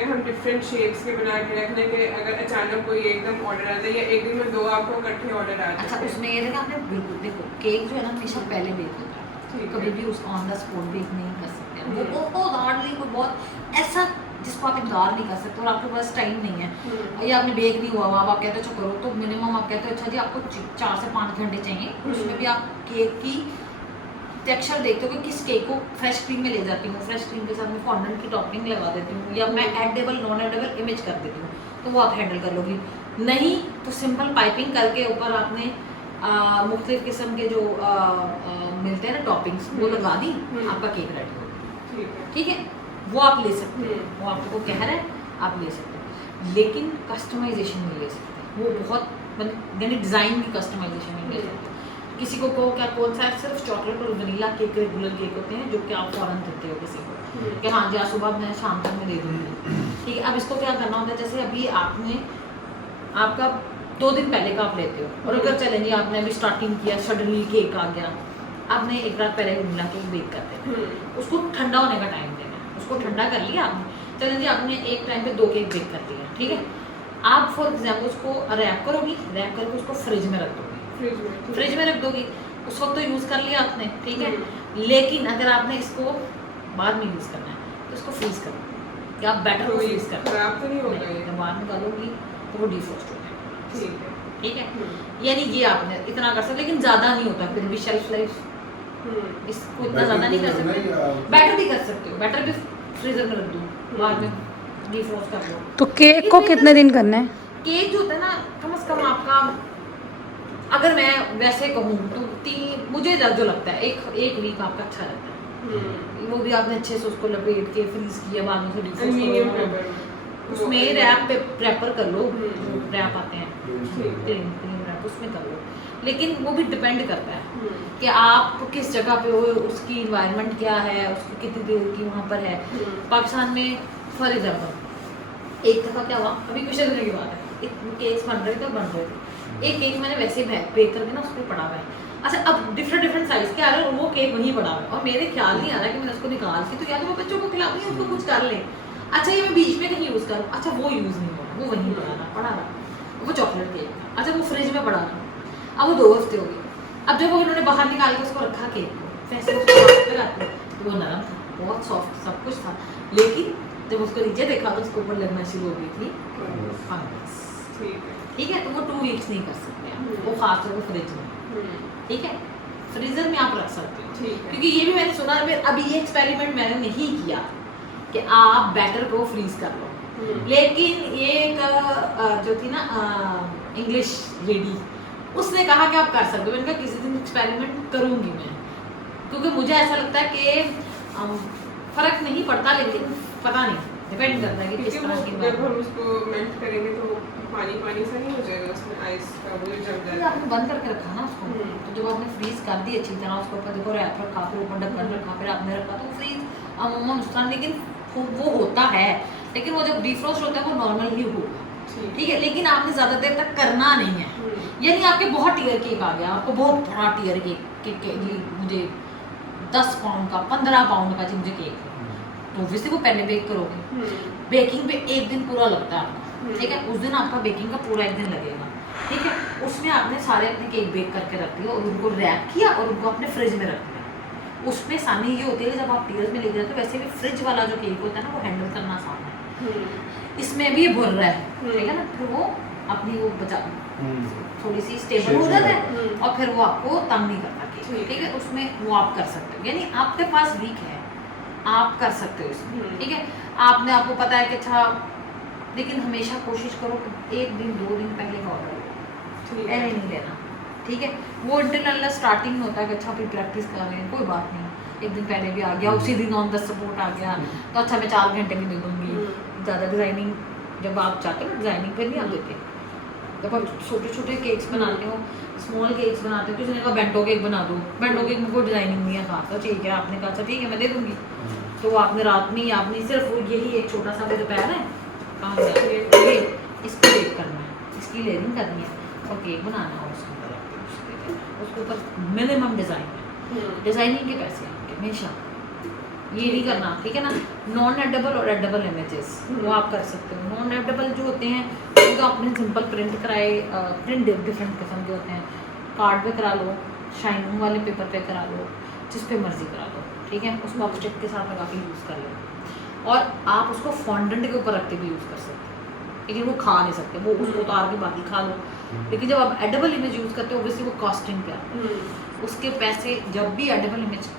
कि हम different shapes के बना के रख लेंगे, अगर अचानक कोई एकदम ऑर्डर आता है या एक दिन में 2 आपको इकट्ठे ऑर्डर आते अच्छा, हैं। उसमें ये देखा आपने, बिल्कुल देखो केक जो है ना हमेशा पहले बेक होता है, कभी भी उस ऑन द स्पॉट बेक नहीं कर सकते हैं। वो बहुत हार्डली, वो बहुत ऐसा जिसको आप इग्नोर नहीं कर सकते और आपके पास टाइम नहीं है या आपने बेक नहीं हुआ हुआ, आप कहते हो अच्छा करो, तो मिनिमम आप कहते हो अच्छा जी आपको 4 से 5 घंटे चाहिए, उसमें भी आप केक की टेक्सचर देखते हो कि किस केक को फ्रेश क्रीम में ले जाती हूँ, फ्रेश क्रीम के साथ में फॉन्डेंट की टॉपिंग लगा देती हूँ या मैं एडेबल नॉन एडेबल इमेज कर देती हूँ, तो वो आप हैंडल कर लोगी। नहीं तो सिंपल पाइपिंग करके ऊपर आपने मुख्तलिफ किस्म के जो मिलते हैं ना टॉपिंग्स, वो लगा दी, आपका केक रेडी हो गया। ठीक है, वो आप ले सकते हैं, वो आपको कह रहा है आप ले सकते हैं, लेकिन कस्टमाइजेशन नहीं ले सकते। वो बहुत यानी डिज़ाइन की कस्टमाइजेशन नहीं ले सकते। किसी को कहो क्या कौन सा है, सिर्फ चॉकलेट और वनीला केक रेगुलर केक होते हैं जो कि आप फ़ौरन देते हो किसी को कि हाँ जी आज सुबह मैं शाम तक मैं दे दूँगी। ठीक है, अब इसको क्या करना होता है, जैसे अभी आपने आपका 2 दिन पहले का आप लेते हो और अगर चलें जी आपने अभी स्टार्टिंग किया, सडनली केक आ गया, आपने एक रात पहले वनीला केक बेक कर देना, उसको ठंडा होने का टाइम देना, उसको ठंडा कर लिया आपने, चलें जी आपने एक टाइम पे 2 केक बेक कर दिया। ठीक है, आप फॉर एग्जाम्पल उसको रैप करोगी, रैप करके उसको फ्रिज में रख दोगी, फ्रिज में रख दोगी, उस वक्त तो यूज़ कर लिया आपने। ठीक है, लेकिन अगर आपने इसको बाद में यूज़ करना है तो इसको फ्रीज करो, या आप बैटर को फ्रीज कर खराब तो नहीं होगा ये? जब बाद में डालोगी तो वो डिफ्रोस्ट हो जाएगा। ठीक है, यानी ये आपने इतना कर सकते, लेकिन ज़्यादा नहीं होता, फिर भी शेल्फ लाइफ इसको इतना ज़्यादा नहीं कर सकते। बैटर भी कर सकते हो, बैटर भी फ्रीजर में रख दो, बाद में डिफ्रोस्ट कर लो। तो केक को कितने दिन करना है? केक जो होता है ना, कम से कम आपका अगर मैं वैसे कहूँ तो मुझे जो लगता है एक वीक आपका अच्छा रहता है। वो भी आपने अच्छे से उसको लपेट के फ्रीज किया, बाद में डिफ्रोस्ट करो, उसमें रैपर कर लो, रैप आते हैं क्रीम रैप, उसमें कर लो। लेकिन वो भी डिपेंड करता है कि आप किस जगह पे हो, उसकी इन्वायरमेंट क्या है, उसकी कितनी देर की वहाँ पर है। पाकिस्तान में फॉर एग्जाम्पल एक दफ़ा क्या हुआ, अभी पिछले दिनों की बात है, केक्स बन रहे थे, एक केक मैंने वैसे बेक करके ना उस पर पड़ा हुआ है। अच्छा, अब डिफरेंट साइज के आ रहे हैं और वो केक वहीं पड़ा हुआ है और मेरे ख्याल नहीं आ रहा कि मैंने उसको निकाल के, तो या तो मैं बच्चों को खिलाती हूँ, उसको कुछ कर ले, अच्छा ये मैं बीच में कहीं यूज़ करूँ, अच्छा वो यूज़ नहीं हो रहा, वो वहीं पड़ा रहा, वो चॉकलेट केक, अच्छा वो फ्रिज में पड़ा रहा, अब वो 2 हफ्ते हो गए। अब जब वो इन्होंने बाहर निकाल के उसको रखा केक को, वैसे तो वो नरम था, बहुत सॉफ्ट सब कुछ था, लेकिन जब उसको नीचे देखा तो उसको ऊपर लगना शुरू हो गई थी फंगस। ठीक है, तो वो 2 वीक्स नहीं कर सकते हैं, वो खास तौर पर फ्रिज में। ठीक है, फ्रीजर में आप रख सकते हो, क्योंकि ये भी मैंने सुना है, अभी ये एक्सपेरिमेंट मैंने नहीं किया कि आप बैटर को फ्रीज कर लो, लेकिन ये एक जो थी ना इंग्लिश लेडी, उसने कहा कि आप कर सकते हो। मैंने कहा किसी दिन एक्सपेरिमेंट करूँगी मैं, क्योंकि मुझे ऐसा लगता है कि फ़र्क नहीं पड़ता, लेकिन पता नहीं, डिपेंड करता है कि किस तरह की जब हम उसको मेल्ट करेंगे तो पानी सा नहीं हो जाएगा, उसमें आइस का वो जम जाएगा। आपने बंद करके रखा ना उसको, तो जब आपने फ्रीज कर दी अच्छी तरह, उसको ऊपर देखो रैप रखा, फिर ऊपर ढक्कन रखा, फिर आपने रखा, तो फ्रीज अमूमन उस तरह, लेकिन वो होता है, लेकिन वो जब डिफ्रोस्ट होता है वो नॉर्मल ही होगा। ठीक है, लेकिन आपने ज़्यादा देर तक करना नहीं है। यानी आपके बहुत टीयर केक आ गया, आपको बहुत बड़ा टीयर केक मुझे 10 पाउंड का 15 पाउंड का मुझे केक, तो ऑब्वियसली वो पहले बेक करोगे, बेकिंग पे 1 दिन पूरा लगता है आपका। ठीक है, उस दिन आपका बेकिंग का पूरा 1 दिन लगेगा। ठीक है, उसमें आपने सारे अपने केक बेक करके रख दिए और उनको रैप किया और उनको अपने फ्रिज में रख दिया। उसमें आसानी ये होती है जब आप टीयर्स में ले जाते हो, वैसे भी फ्रिज वाला जो केक होता है ना वो हैंडल करना आसान है, इसमें भी ये भर रहा है। ठीक है ना, फिर वो अपनी वो बचा थोड़ी सी स्टेबल हो जाता है और फिर वो आपको तंग नहीं करता केक। ठीक है, उसमें वो आप कर सकते हो, यानी आपके पास वीक है, आप कर सकते हो इसमें। ठीक है, आपको पता है कि अच्छा, लेकिन हमेशा कोशिश करो कि 1 दिन 2 दिन पहले का ऑर्डर लो, पहले नहीं लेना। ठीक है, वो इंटरनल स्टार्टिंग में होता है कि अच्छा फिर प्रैक्टिस कर रहे हैं, कोई बात नहीं, 1 दिन पहले भी आ गया, उसी दिन ऑन द सपोर्ट आ गया, तो अच्छा मैं 4 घंटे में दे दूँगी। ज़्यादा डिज़ाइनिंग जब आप चाहते हो ना, डिज़ाइनिंग फिर नहीं आप देते, जब आप छोटे छोटे केक्स बनाते हो, स्मॉल केक्स बनाते हो, किसी ने कहा बेंटो केक बना दो, बेंटो केक में कोई डिज़ाइनिंग नहीं है खास, तो ठीक है, आपने कहा ठीक है मैं दे दूँगी, तो आपने रात में आपने सिर्फ यही एक छोटा सा जो पैर है कहाँ ये इसको बेक करना है, इसकी लेयरिंग करनी है और केक बनाना है, उसके ऊपर मिनिमम डिज़ाइन है, डिज़ाइनिंग के पैसे आपके हमेशा ये नहीं करना, ठीक है ना। नॉन एडेबल और एडेबल इमेजेस वो आप कर सकते हो। नॉन एडेबल जो होते हैं वो तो आपने सिंपल प्रिंट कराए, प्रिंट डिफरेंट किस्म के होते हैं, कार्ड पे करा लो, शाइनिंग वाले पेपर पे करा लो, जिस पे मर्जी करा लो, ठीक है। उसको आप स्टिक के साथ लगा के यूज़ कर लो, और आप उसको फॉन्डेंट के ऊपर रख के भी यूज़ कर सकते हो, लेकिन वो खा नहीं सकते, वो उसको उतार के बाकी खा लो। लेकिन जब आप एडेबल इमेज यूज़ करते हो ऑब्वियसली वो कॉस्टिंग पे आता है, उसके पैसे जब भी एडेबल इमेज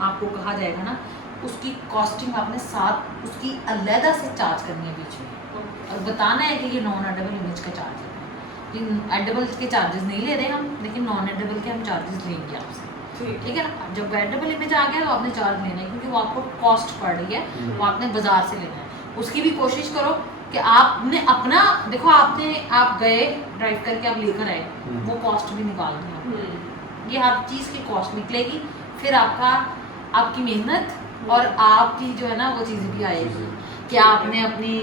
आपको कहा जाएगा ना, उसकी कॉस्टिंग आपने साथ उसकी अलहदा से चार्ज करनी है बीच में, और बताना है कि ये नॉन एडेबल इमेज का चार्ज है। एडेबल के चार्जेस नहीं ले रहे हम, लेकिन नॉन एडेबल के हम चार्जेस लेंगे आपसे, ठीक है ना। जब एडेबल इमेज आ गया तो आपने चार्ज लेना है, क्योंकि वो आपको कॉस्ट पड़ रही है, वो आपने बाजार से लेना है। उसकी भी कोशिश करो कि आपने अपना देखो, आप गए ड्राइव करके आप लेकर आए, वो कॉस्ट भी निकाल दी, ये हर चीज़ की कॉस्ट निकलेगी, फिर आपकी मेहनत और आपकी जो है ना वो चीज़ भी आएगी कि आपने अपनी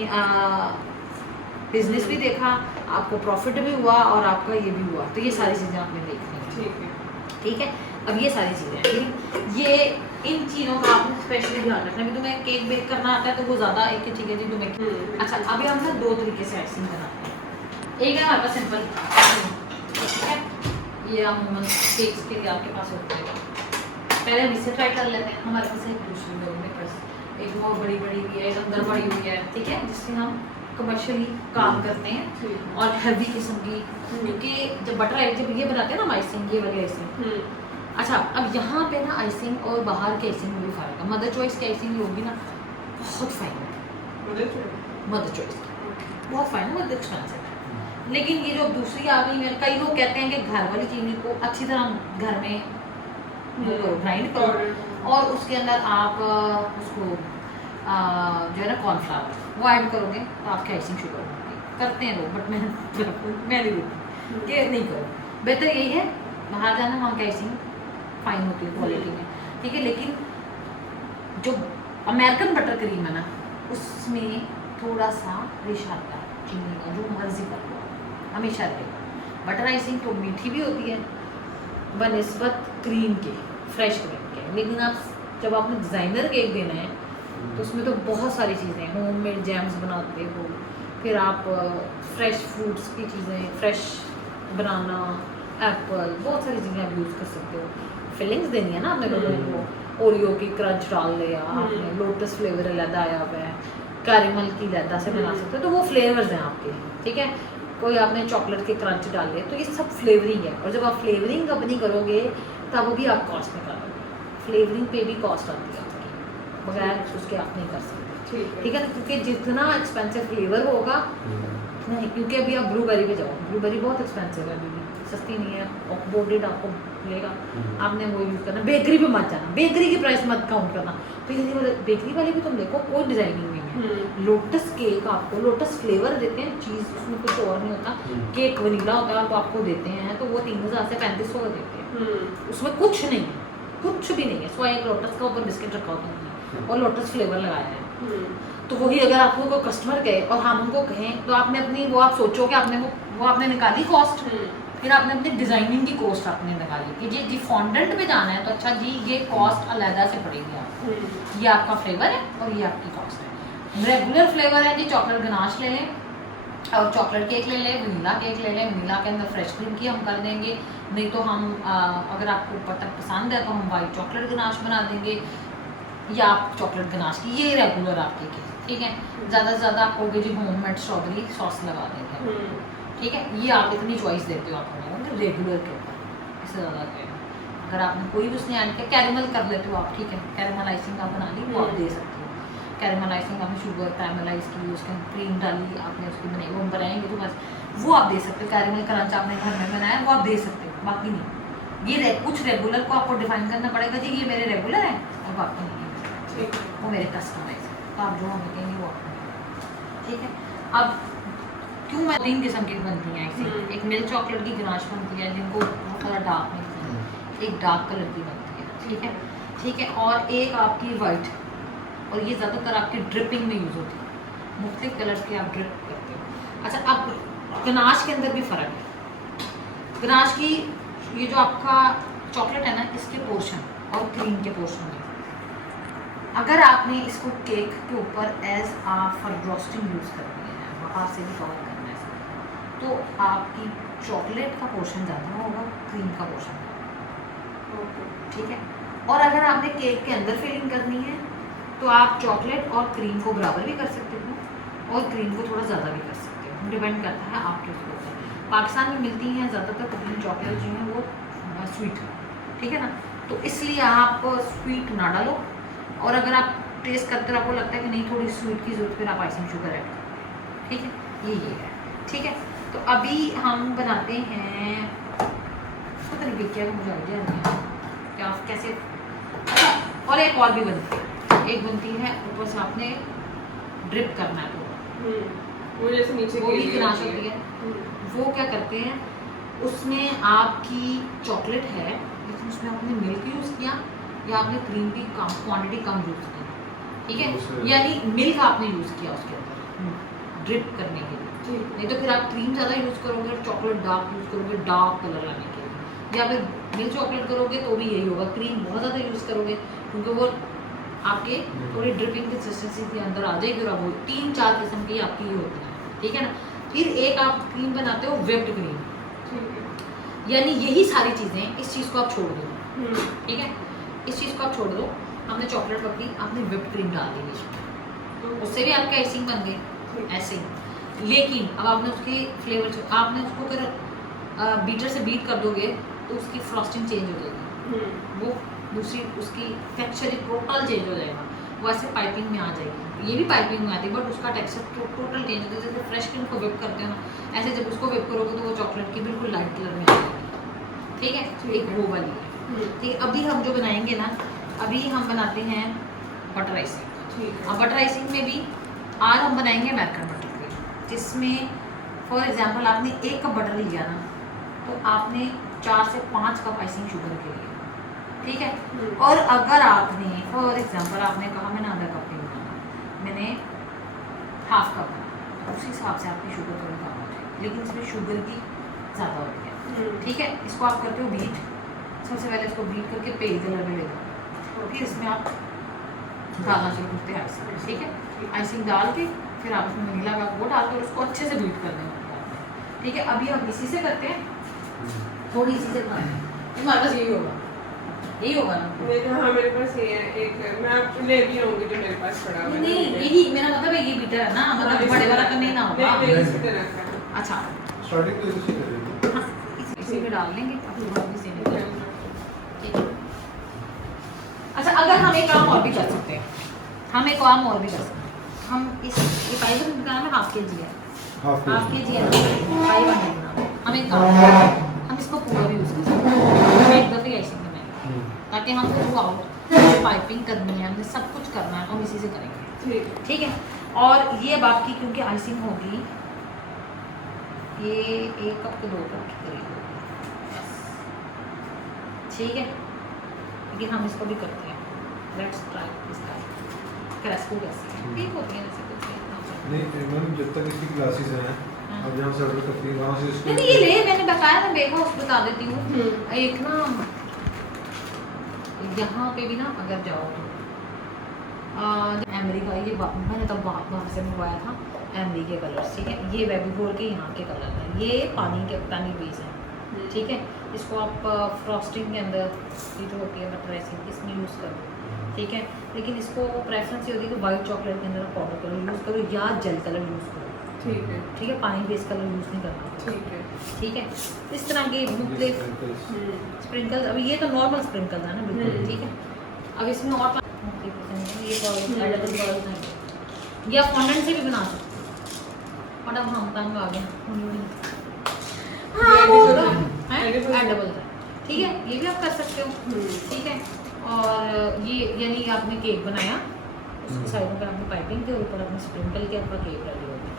बिजनेस भी देखा, आपको प्रॉफिट भी हुआ और आपका ये भी हुआ, तो ये सारी चीज़ें आपने देखनी है, ठीक है। अब ये सारी चीज़ें हैं, ये इन चीज़ों का आपने स्पेशली ध्यान रखना है। तुम्हें केक बेक करना आता है तो वो ज़्यादा एक ठीक है जी तुम्हें। अच्छा, अभी हम ना दो तरीके से आइसिंग बनाते हैं। एक है हमारे पास सिंपल, ठीक है, ये अमूमन केक्स के लिए आपके पास होते हैं। पहले हम इससे ट्राई कर लेते हैं। हमारे पास एक दूसरी मेरे पास एक बहुत बड़ी भी है, एक अंदर बड़ी हुई है, ठीक है, जिससे हम कमर्शियली काम करते हैं, और हैवी किस्म की, क्योंकि जब बटर जब ये बनाते हैं ना हम आइसिंग, ये वाली आइसिंग। अच्छा, अब यहाँ पे ना आइसिंग और बाहर के आइसिंग में भी फ़र्क है। मदर चॉइस की आइसिंग होगी ना बहुत फाइन है, मदर चॉइस बहुत फाइन है, बहुत एक्सपेंसिव है। लेकिन ये जो दूसरी आ गई है, कई लोग कहते हैं कि घर वाली चीनी को अच्छी तरह घर में वो करो, ग्राइंड करो, और उसके अंदर आप उसको जो है ना कॉर्नफ्लावर वो ऐड करोगे तो आपकी आइसिंग शुगर होगी। करते हैं लोग, बट मैं नहीं देती कि नहीं करो। बेहतर यही है बाहर जाना, वहाँ की आइसिंग फाइन होती है क्वालिटी में, ठीक है। लेकिन जो अमेरिकन बटर क्रीम है ना, उसमें थोड़ा सा रेशा आता है चीनी का, जो मर्जी कर लो, हमेशा रहेगा। बटर आइसिंग तो मीठी भी होती है बनिस्बत क्रीम के, फ्रेश क्रीम के, लेकिन आप जब आपने डिज़ाइनर केक देना है तो उसमें तो बहुत सारी चीज़ें, होममेड जैम्स बनाते हो, फिर आप फ्रेश फ्रूट्स की चीज़ें, फ्रेश बनाना, एप्पल, बहुत सारी चीज़ें आप यूज़ कर सकते हो। फिलिंग्स देनी है ना आपने लोगों को, ओरियो की क्रंच डाल लिया आपने, लोटस फ्लेवर अलहदा आया हुआ है, कैरेमल की अलहदा से बना सकते हो, तो वो फ्लेवर्स हैं आपके, ठीक है। कोई आपने चॉकलेट के क्रंच डाल लिया, तो ये सब फ्लेवरिंग है, और जब आप फ्लेवरिंग अपनी करोगे तब वो भी आप कॉस्ट निकालोगे। फ्लेवरिंग पे भी कॉस्ट आती है आपकी, बगैर उसके आप नहीं कर सकते, ठीक है ना, क्योंकि जितना एक्सपेंसिव फ्लेवर होगा नहीं, क्योंकि अभी आप ब्लूबेरी पे जाओ, ब्लूबेरी बहुत एक्सपेंसिव है, अभी भी सस्ती नहीं है, ऑफबोर्डेड आपको मिलेगा, आपने वो यूज़ करना। बेकरी पे मत जाना, बेकरी की प्राइस मत काउंट करना, तो ये बेकरी वाली भी तुम देखो कोई डिज़ाइनिंग नहीं है। लोटस केक आपको लोटस फ्लेवर देते हैं, चीज़ उसमें कुछ और नहीं होता, केक वनीला होता है तो आपको देते हैं, तो वो 3000 से 3500 का देते हैं, उसमें कुछ नहीं है, कुछ भी नहीं है, सो एक लोटस का ऊपर बिस्किट रखा होता है और लोटस फ्लेवर लगाया है। तो वही अगर आपको कोई कस्टमर गए और हम उनको कहें, तो आपने अपनी वो आप सोचो कि आपने वो आपने निकाली कॉस्ट, फिर आपने अपनी डिज़ाइनिंग की कॉस्ट आपने निकाली कि जी फॉन्डेंट पे जाना है, तो अच्छा जी ये कॉस्ट अलहदा से पड़ेगी आपको, ये आपका फ्लेवर है और ये आपकी कॉस्ट है। रेगुलर फ्लेवर है जी, चॉकलेट गनाश ले लें और चॉकलेट केक ले लें, वनीला केक ले लें, वनीला के अंदर फ्रेश क्रीम की हम कर देंगे, नहीं तो हम अगर आपको बटर पसंद है तो हम वाइट चॉकलेट गनाश बना देंगे, या आप चॉकलेट गनाश की, ये रेगुलर आपके केक, ठीक है। ज़्यादा से ज़्यादा आप कहोगे जी होममेड स्ट्रॉबेरी सॉस लगा देंगे, ठीक है। ये आप इतनी चॉइस देते हो आपको रेगुलर के ऊपर, इससे ज़्यादा क्या। अगर आपने कोई भी उसने ऐड किया, कैरेमल कर लेते हो आप, ठीक है, कैरेमल आइसिंग आप बना ली, वो आप दे सकते हो। कैरेमल आइसिंग आपने शुगर कैरेमलाइज की, उसके क्रीम डाली आपने, उसकी बनाई, वो बनाएंगे तो बस वो आप दे सकते हो। कैरेमल क्रंच आपने घर में बनाया, वो आप दे सकते हो, बाकी नहीं। ये कुछ रेगुलर को आपको डिफाइन करना पड़ेगा जी, ये मेरे रेगुलर है और बाकी नहीं है, वो मेरे कस्टमाइज है, तो आप जो हमें कहेंगे वो आप, ठीक है। अब क्यों मैं 3 किस्म की बनती हैं ऐसे, एक मिल्क चॉकलेट की गनाश बनती है जिनको बहुत ज़्यादा डार्क मिलती है, एक डार्क कलर की बनती है, ठीक है, ठीक है, और एक आपकी वाइट, और ये ज़्यादातर आपकी ड्रिपिंग में यूज़ होती है, मुख्तलिफ कलर की आप ड्रिप करते हो। अच्छा, अब गनाश के अंदर भी फ़र्क है। गनाश की ये जो आपका चॉकलेट है ना, इसके पोर्शन और क्रीम के पोर्शन में अगर आपने इसको केक के ऊपर एज आ फ्रॉस्टिंग यूज़ करनी है, बाहर से भी कवर करना है इसको, तो आपकी चॉकलेट का पोर्शन ज़्यादा होगा, क्रीम का पोर्शन ज़्यादा, ओके ठीक है। और अगर आपने केक के अंदर फिलिंग करनी है तो आप चॉकलेट और क्रीम को बराबर भी कर सकते हो और क्रीम को थोड़ा ज़्यादा भी कर सकते हो, डिपेंड करता है आपके उसके ऊपर। पाकिस्तान में मिलती हैं ज़्यादातर कुकिंग चॉकलेट जो है वो स्वीट, ठीक है ना, तो इसलिए आप स्वीट ना डालो। और अगर आप टेस्ट करते हो आपको लगता है कि नहीं थोड़ी स्वीट की ज़रूरत, फिर आप आइसिंग शुगर ऐड करो, ठीक है, ये है, ठीक है। तो अभी हम बनाते हैं, पता नहीं क्या मुझे आइडिया नहीं है क्या कैसे। अच्छा, और एक और भी बनती है, एक बनती है ऊपर से आपने ड्रिप करना है तो वो जैसे नीचे वो भी गिरी फिनाश होती होती है। वो क्या करते हैं, उसमें आपकी चॉकलेट है लेकिन उसमें आपने मिल्क यूज़ किया या आपने क्रीम की कम क्वांटिटी कम यूज़ की, ठीक है, यानी मिल्क आपने यूज़ किया उसके अंदर ड्रिप करने के लिए। ठीक नहीं तो फिर आप क्रीम ज़्यादा यूज़ करोगे और चॉकलेट डार्क यूज़ करोगे डार्क कलर लाने के लिए, या फिर मिल्क चॉकलेट करोगे तो भी यही होगा, क्रीम बहुत ज़्यादा यूज़ करोगे क्योंकि वो आपके थोड़ी ड्रिपिंग कंसिस्टेंसी के अंदर आ जाएगी। और वो 3-4 किस्म की आपकी ये होती है, ठीक है ना। फिर एक आप क्रीम बनाते हो व्हिप्ड क्रीम, है यानी यही सारी चीज़ें, इस चीज़ को आप छोड़ दो, ठीक है, इस चीज़ को आप छोड़ दो। हमने चॉकलेट पकड़ी, आपने व्हिप्ड क्रीम डाल दी इसमें, उससे भी आपका आइसिंग बन गई ऐसे ही। लेकिन अब आपने उसके फ्लेवर, आपने उसको अगर बीटर से बीट कर दोगे तो उसकी फ्रॉस्टिंग चेंज हो जाएगी, वो दूसरी उसकी टेक्सचर ही टोटल चेंज हो जाएगा, वो ऐसे पाइपिंग में आ जाएगी। ये भी पाइपिंग में आती है बट उसका टेक्सचर टोटल चेंज होता है। जैसे फ्रेश क्रीम को व्हिप करते हो ना, ऐसे जब उसको व्हिप करोगे तो वो चॉकलेट की बिल्कुल लाइट कलर में आ जाएगी, ठीक है, एक वो वाली है, ठीक है। अभी हम जो बनाएंगे ना, अभी हम बनाते हैं बटर आइसिंग। ठीक है अब बटर आइसिंग में भी आज हम बनाएंगे अमेरिकन बटर क्रीम, जिसमें फॉर एग्जांपल आपने 1 कप बटर लिया ना तो आपने 4 से 5 कप आइसिंग शुगर के लिए, ठीक है। और अगर आपने फॉर एग्जांपल आपने कहा मैंने आधा कप नहीं बनाना, मैंने हाफ कप बनाना, उस हिसाब से आपकी शुगर थोड़ी कम हो जाएगी, लेकिन इसमें शुगर की ज़्यादा होती है, ठीक है। इसको आप करते हो बीट, सबसे पहले इसको बीट करके पेल कलर में ले दो, फिर इसमें आप डालना शुरू करते हैं आइसिंग, ठीक है। आइसिंग डाल के फिर आप उसमें वनीला का वो डाल कर उसको अच्छे से बीट कर देंगे, ठीक है। अभी हम इसी से करते हैं, थोड़ी इसी से बनाते हैं, हमारे पास यही होगा, यही होगा ना। हाँ मेरे पास ये है एक, मैं आप ले भी आऊंगी जो मेरे पास पड़ा हुआ है। नहीं यही मेरा मतलब है, ये बीटर है ना, मतलब बड़े वाला का नहीं ना होगा। नहीं इसी तरह का। अच्छा स्टार्टिंग तो इसी से करेंगे। हाँ, इसी में डाल लेंगे ताकि वो भी सेम हो जाए, ठीक है। अच्छा, अगर हम एक काम और भी कर सकते हैं, हम एक काम और भी कर सकते हैं, हम इस ये पाइप का नाम है हाफ के जी है, हाफ के जी है ना पाइप बनाना, हम एक काम करते हैं, हम इसको पूरा भी यूज़ कर सकते हैं, एक दफ़े ऐसे बनाएंगे ताकि हम थ्रू आउट पाइपिंग करनी है, हमने सब कुछ करना है, हम इसी से करेंगे, ठीक है। और ये अब आपकी क्योंकि आइसिंग होगी, ये 1 कप के 2 कप की करीब होगी, ठीक है। लेकिन हम इसको भी करते हैं, लेट्स ट्राई इसका क्रेस्को कैसे ठीक होती है जैसे कुछ नहीं मैम जब तक इसकी क्लासेस हैं अब जहाँ से ऑर्डर करती है वहाँ से इसको नहीं ये ले, मैंने बताया ना, देखो उसको बता देती हूँ। एक ना यहाँ पे भी ना अगर जाओ तो एमरी का ये मैंने तब बाहर से मंगवाया था, एमरी के कलर्स, ठीक है। ये बेबी के यहाँ के कलर हैं, ये पानी बेस है, ठीक है। इसको आप फ्रॉस्टिंग के अंदर ये जो होती है बटर आइसिंग इसमें यूज़ करो, ठीक है। लेकिन इसको प्रेफरेंस ये होती है कि वाइट चॉकलेट के अंदर पाउडर कलर यूज़ करो या जेल कलर यूज़ करो, ठीक है। पानी बेस कलर यूज़ नहीं करना, ठीक है। इस तरह के मुख्तलिफ स्प्रिंकल, अभी ये तो नॉर्मल स्प्रिंकल है ना बिल्कुल, ठीक है। अब इसमें और ये एडिबल बॉल्स हैं, या फॉन्डेंट से भी बना सकते हो, और अब हम तंग आ गए, हाँ वो एडिबल है, ठीक है, ये भी आप कर सकते हो, ठीक है। और ये यानी आपने केक बनाया, उसके साइडों पर आपने पाइपिंग के ऊपर आपने स्प्रिंकल के आपका केक रेडी हो गया,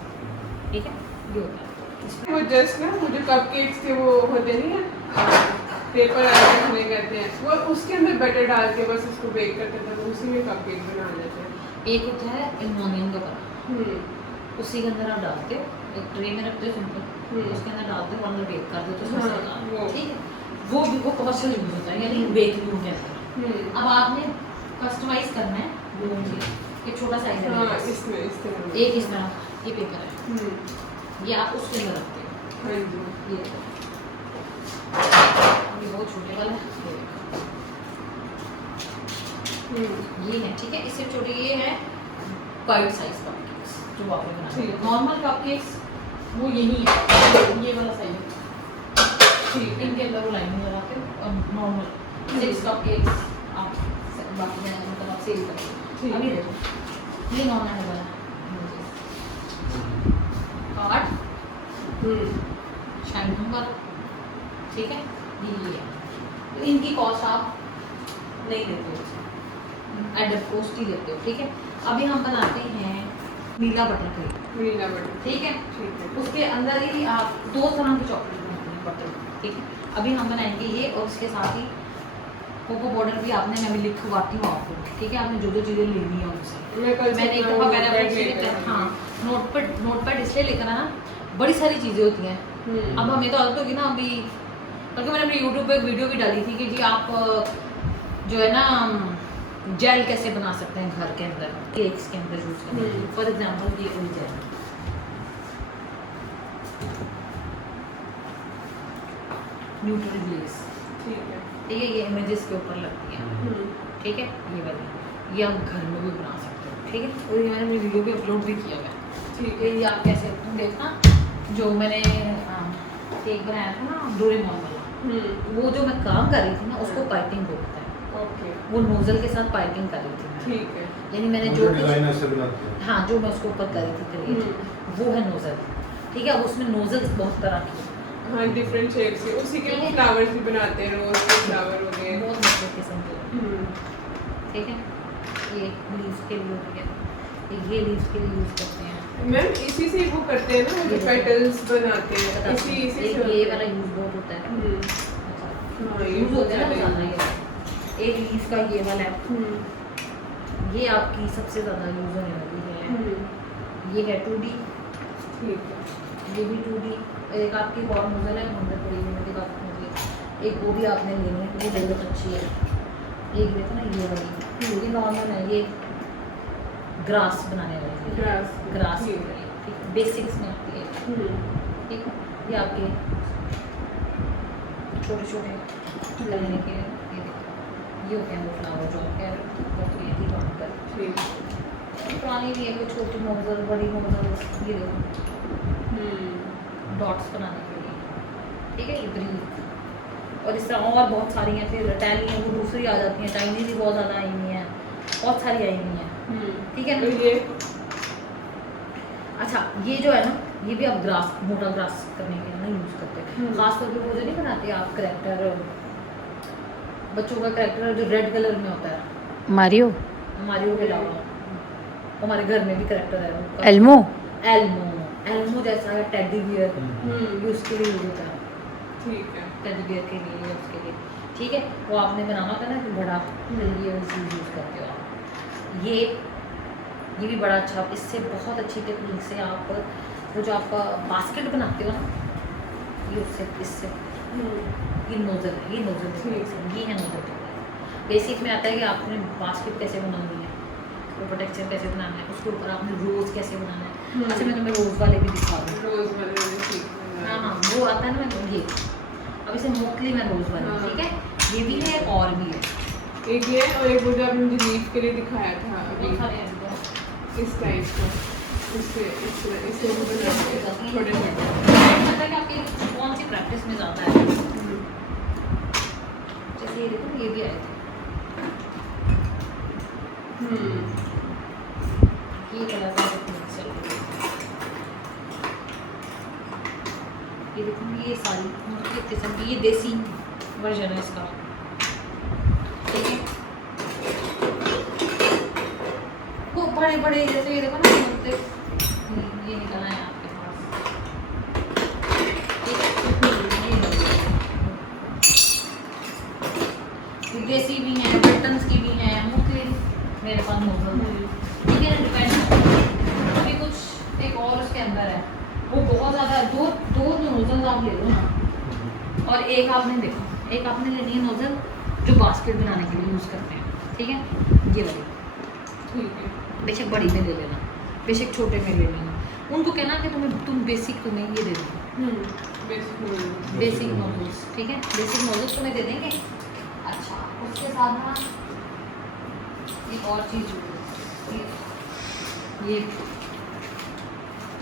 ठीक है। ये होता है वो जस्ट ना वो जो कपकेक्स के वो होते नहीं है पेपर आते खाने करते हैं, वो उसके अंदर बटर डाल के बस उसको बेक करते थे, तो उसी में कपकेक बना लेते हैं। एक होता है एल्युमिनियम का बना, उसी के अंदर आप डालते हो, एक ट्रे में रखते हो सिंपल, उसके अंदर डालते हो, अंदर बेक कर देते हो, ठीक है। वो भी वो कमर्शियल यूज होता है, यानी बेक यूज कहते हैं। अब आपने कस्टमाइज करना है ये छोटा साइज है हाँ मेरे पास। इसमें इस तरह एक इस तरह ये पेपर है, ये आप उसके अंदर रखते हो। हाँ जी ये देखो, ये बहुत छोटे वाला है, ये है ठीक है। इससे छोटे ये है वाइट साइज कपकेक्स जो आपने बनाए ठीक। नॉर्मल कपकेक्स वो यही है, ये वाला साइज ठीक है इनके अंदर वो लाइनिंग लगाते हो और नॉर्मल 6 कपकेक्स आप बाकी मतलब आप सेल करते हो। ठीक अभी है। देखो ये नॉर्मल वाला कार्ड शाइन नंबर ठीक है, ये है। तो इनकी कॉस्ट आप नहीं देते हो, एडप कॉस्ट ही देते हो ठीक है। अभी हम बनाते हैं नीला बटर क्रीम नीला बटर ठीक है। ठीक है उसके अंदर ही आप 2 तरह की चॉकलेट बनाते हैं बटर ठीक है। अभी हम बनाएंगे ये और उसके साथ ही कोको पाउडर भी आपने, मैं भी लिखवाती हूँ आपको ठीक है। आपने जो जो चीज़ें लेनी है उनसे मैं कल मैंने एक दफ़ा मैंने अपने इसलिए हाँ नोटपैड इसलिए लेकर आना, बड़ी सारी चीज़ें होती हैं। अब हमें तो आदत होगी ना अभी, बल्कि मैंने अपने यूट्यूब पे एक वीडियो भी डाली थी कि जी आप जो है ना जेल कैसे बना सकते हैं घर के अंदर केक्स के अंदर यूज करने फॉर एग्जांपल ये ओल जेल न्यूट्रीग्लेस ठीक है ठीक है, ये इमेजेस के ऊपर लगती है ठीक है। ये वाली ये आप घर में भी बना सकते हो ठीक है, और ये मैंने अपनी वीडियो भी अपलोड भी किया हुआ है ठीक ये आप कैसे तुम देखना जो मैंने केक बनाया था ना डोरेमोन वाला, है वो जो मैं काम कर रही थी ना उसको पाइपिंग बोलते हैं। ओके वो नोजल के साथ पाइपिंग कर रही थी मैं, ठीक है यानी मैंने जो डिजाइन ऐसे बनाते हैं। हाँ जो मैं उसको ऊपर करी थी क्रिएट वो है नोजल ठीक है। अब उसमें नोजल्स बहुत तरह की हैं, हाँ डिफरेंट शेप से उसी के वो फ्लावर्स भी बनाते हैं, रोज के फ्लावर हो गए बहुत मुख्तलिफ किस्म के ठीक है। ये लीव्स के लिए हो गया, ये लीव्स के लिए यूज करते हैं। मैम इसी से वो करते हैं ना, वो जो पेटल्स बनाते हैं इसी इसी से ये वाला यूज बहुत होता है, हाँ ये यूज होता है ना बहुत ज़्यादा ये वाला। एक लीफ का ये वाला है, ये आपकी सबसे ज़्यादा यूज होने वाली है। ये है 2D, ठीक है ये भी 2D। एक आपकी और नोजल है 100 पड़ी हुई मेरी बात होगी, एक वो भी आपने लेनी है, वो बहुत अच्छी है। एक देखो ना ये वाली, ये नॉर्मल है, ये ग्रास बनाने वाली है, ग्रास ठीक ठीक बेसिक्स में आती है ठीक है। ये आपके छोटे छोटे लगने के ये देखो ये होते हैं वो फ्लावर जो आपके ठीक पुरानी भी है, कोई छोटी नोजल बड़ी नोजल, ये देखो डॉट्स बनाने के लिए ठीक है। ये ब्रीफ और इस तरह और बहुत सारी हैं, फिर इटालियन वो दूसरी आ जाती हैं, चाइनीज़ भी बहुत ज़्यादा आई हुई हैं, बहुत सारी आई हुई हैं ठीक है तो ना। ये अच्छा ये जो है ना ये भी आप ग्रास मोटा ग्रास करने के लिए ना यूज़ करते हैं, खासतौर पर वो जो नहीं बनाते आप करेक्टर बच्चों का करेक्टर जो रेड कलर में होता है मारियो मारियो के अलावा हमारे घर में भी करेक्टर है एल्मो एल्मो एल्मो जैसा है टेडी बियर, ये उसके लिए यूज होता है ठीक है टेडी बियर के लिए उसके लिए ठीक है। वो आपने बनाना था ना कि बड़ा ये चीज़ यूज़ करते हो आप। ये भी बड़ा अच्छा, इससे बहुत अच्छी टेक्निक से आप वो जो आपका बास्केट बनाते हो ना ये उससे इससे ये नोजल है, ये नोजल ये है नोजल। बेसिक में आता है कि आपने बास्केट कैसे बनानी है, ऊपर टेक्सचर कैसे बनाना है, उसके ऊपर आपने रोज़ कैसे बनाना है। अच्छा मैं तुम्हें रोज़ वाले भी दिखा दूँ, रोज वाले ठीक हाँ हाँ वो आता है ना मैं ये अब इसे मोस्टली मैं रोज़ वाले हाँ। ठीक है। ये भी है और भी है, एक ये और एक वो जो आपने मुझे लीफ के लिए दिखाया था अभी बहुत सारे हैं इस टाइप का, इससे इससे वो बनाते हैं छोटे छोटे पता है कि आपकी कौन सी प्रैक्टिस में ज़्यादा है। जैसे ये देखो ये भी आए थे, ये कलर का चल रही है, ये देखो ये सारी मुख्तलिफ किस्म की, ये देसी वर्जन है इसका ठीक है। वो बड़े बड़े जैसे ये देखो ना ये निकलना है आपके पास ठीक है। ये देसी भी हैं, बटन्स की भी हैं, मुख्तलिफ मेरे पास नोजल ठीक है ना, डिपेंड अभी कुछ एक और उसके अंदर है वो बहुत ज़्यादा दो नोजल आप ले लो ना, और एक आपने देखो एक आपने लेनी है नोजल जो बास्केट बनाने के लिए यूज़ करते हैं ठीक है, ये वाली ठीक है। बेशक बड़ी में ले लेना, बेशक छोटे में ले लेना। उनको कहना कि तुम बेसिक तुम्हें ये दे देंगे, बेसिक नोजल्स, ठीक है, बेसिक नोजल्स तुम्हें दे देंगे। अच्छा, उसके साथ ना एक और चीज़ ये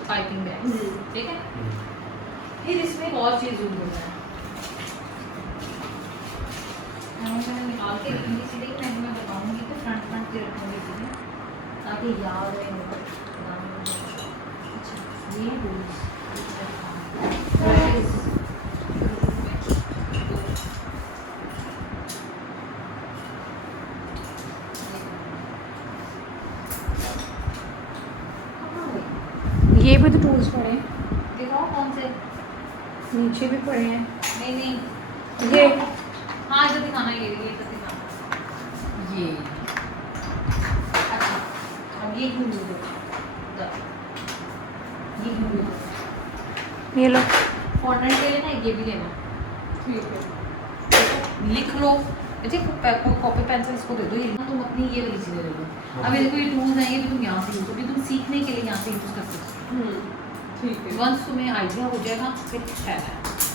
पाइपिंग बैग, ठीक है। फिर इसमें एक और चीज़ यूज होता है, मैंने निकाल के रखूँगी सीधे, मैं बताऊँगी तो फ्रंट से रखूँगी सीधे, ताकि याद रहे मुझे। अच्छा, ये रूल्स ये भी तो टूल्स पड़े हैं, दिखाओ कौन से। नीचे भी पड़े हैं। नहीं ये हाँ इधर दिखाना, ये इधर दिखाना ये। अच्छा, अब ये क्यों यूज होता है, ये क्यों यूज होता है। ये लो। फॉन्टेंट ले लेना, ये भी लेना, ठीक है। लिख लो। अच्छा, कॉपी पेंसिल इसको दे दो, ये ना तुम अपनी ये वाली चीज़ें ले लो। अब ये कोई टूल्स हैं, ये भी तुम यहाँ से यूज करो, तुम सीखने के लिए यहाँ से यूज कर सकते हो। ठीक है। वंस तुम्हें आइडिया हो जाएगा फिर है,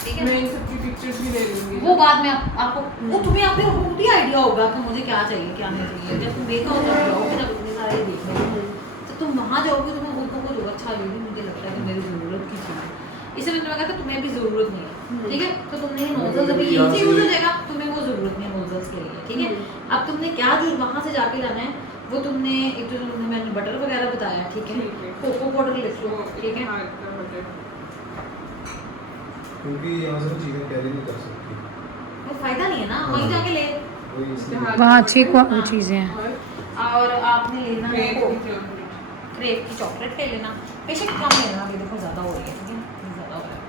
ठीक है। मैं इन सबकी पिक्चर्स भी ले लूंगी। वो बाद में आपको वो तुम्हें अपने खुद ही आइडिया होगा कि मुझे क्या चाहिए क्या नहीं चाहिए। जब तुम देखा हो तब जाओगे ना इतने सारे देखने, तो तुम वहाँ जाओगे तुम्हें खुद को कुछ अच्छा ये भी मुझे लगता है कि मेरी ज़रूरत की चीज़ है, इसलिए मैंने कहा था तुम्हें भी ज़रूरत नहीं है, ठीक है। तो तुमने ये नोजल्स अभी यहीं से यूज हो जाएगा, तुम्हें वो ज़रूरत नहीं है नोजल्स के लिए, ठीक है। अब तुमने क्या जो वहाँ से जाके लाना है वो तुमने एक तो तुमने मैंने बटर वगैरह बताया, ठीक है। कोको पाउडर लिख लो, ठीक है। क्योंकि यहाँ से चीज़ें कैरी नहीं कर सकती, वो फायदा नहीं है ना, वहीं जाके ले। वही इसलिए वहाँ अच्छी चीज़ें हैं। और आपने लेना है क्रेप क्रेप की चॉकलेट ले लेना, बेशक कम लेना, अभी देखो ज़्यादा हो रही है, ठीक है, ज़्यादा हो रहा है,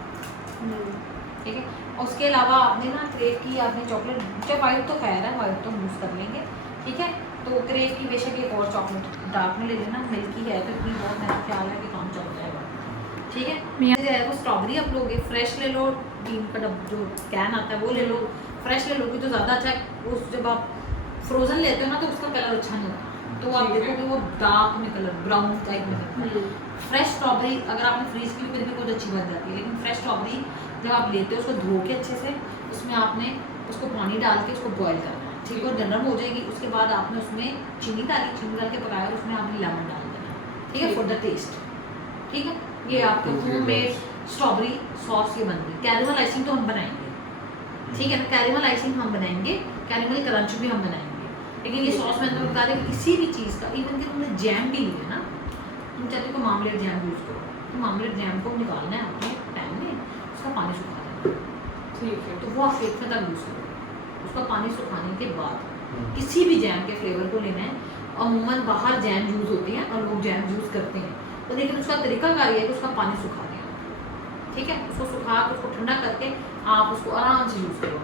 ठीक है। और उसके अलावा आपने ना क्रेप की आपने चॉकलेट, जब वाइट तो खैर है, वाइट तो यूज़ कर लेंगे, ठीक है। तो क्रेप की बेशक एक और चॉकलेट डार्क में ले लेना, मिल्की है तो इतनी बहुत मेरा ख्याल है कि काम चल जाएगा, ठीक है। जो है वो स्ट्रॉबेरी आप लोगे, फ्रेश ले लो, टीम का जो कैन आता है वो ले लो, फ्रेश ले लोगे तो ज़्यादा अच्छा है। उस जब आप फ्रोज़न लेते हो ना तो उसका कलर अच्छा नहीं होता, तो आप देखोगे वो डार्क में कलर ब्राउन टाइप में होता है। फ्रेश स्ट्रॉबेरी अगर आपने फ्रीज की भी फिर भी बहुत अच्छी बन जाती है, लेकिन फ्रेश स्ट्रॉबेरी जब आप लेते हो उसको धो के अच्छे से, उसमें आपने उसको पानी डाल के उसको बॉयल करना है, ठीक है। नरम हो जाएगी, उसके बाद आपने उसमें चीनी डाल के पकाया और उसमें आपने लेमन डाल देना, ठीक है, फॉर द टेस्ट, ठीक है। ये आपके होममेड स्ट्रॉबेरी सॉस ये बन गई। कैरेमल आइसिंग तो हम बनाएंगे, ठीक है ना, कैरेमल आइसिंग हम बनाएंगे, कैरेमल क्रंच भी हम बनाएंगे, लेकिन ये सॉस मैंने तो बता दें किसी भी चीज़ का, इवन कि तुमने जैम भी लिया ना, तुम चाहते हो मामलेट जैम यूज़ करो, तो मामलेट जैम को निकालना है अपने पैन में, उसका पानी सुखा देना, ठीक है। तो वो आप एक में तक यूज़ करो। उसका पानी सुखाने के बाद किसी भी जैम के फ्लेवर को लेना है। अमूमन बाहर जैम यूज़ होते हैं और लोग जैम यूज़ करते हैं, तो लेकिन उसका तरीकाकार ये है कि उसका पानी सुखा देना, ठीक है। उसको सुखा के उसको ठंडा करके आप उसको आराम से यूज़ करो।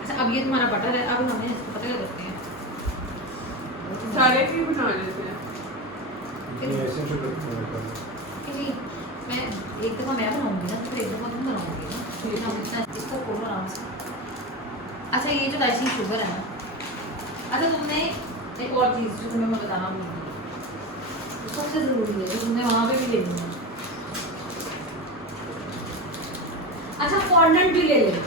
अच्छा, अब ये तुम्हारा बटर है, अब हमें इसको पता क्या करते हैं, सारे भी बना लेते हैं। ऐसे जो करते हैं कि जी मैं एक दफ़ा मैं बनाऊंगी ना, तो फिर एक दफ़ा तुम बनाओगे ना, फिर हम इतना इसको खोलो आराम से। अच्छा, ये जो राइसिंग शुगर है ना, अच्छा तुमने एक और चीज़ जो तुम्हें मैं बताना भूल गई, सबसे ज़रूरी है जो तुमने वहाँ पे भी लेनी है। अच्छा, फॉन्डेंट भी ले लेना,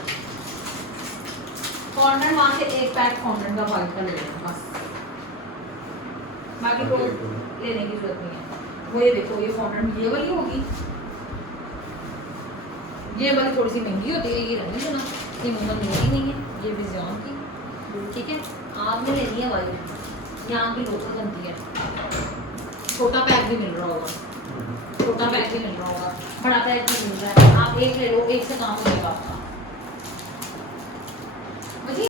फॉन्डेंट वहाँ से एक पैक फॉन्डेंट का वाइट का ले लेना बस, बाकी को लेने की जरूरत नहीं है। वो ये देखो, ये फॉन्डेंट ये वाली होगी, ये वाली थोड़ी सी महंगी होती है, ये रहने देना, ये मूमन महंगी नहीं है, ये भी ज़्यादा की, ठीक है। आपने लेनी है वाइट, यहाँ की लोकल बनती है, छोटा पैक भी मिल रहा होगा, छोटा पैक भी मिल रहा होगा, बड़ा पैक भी मिल रहा है, आप एक ले लो, एक से काम हो जाएगा आपका,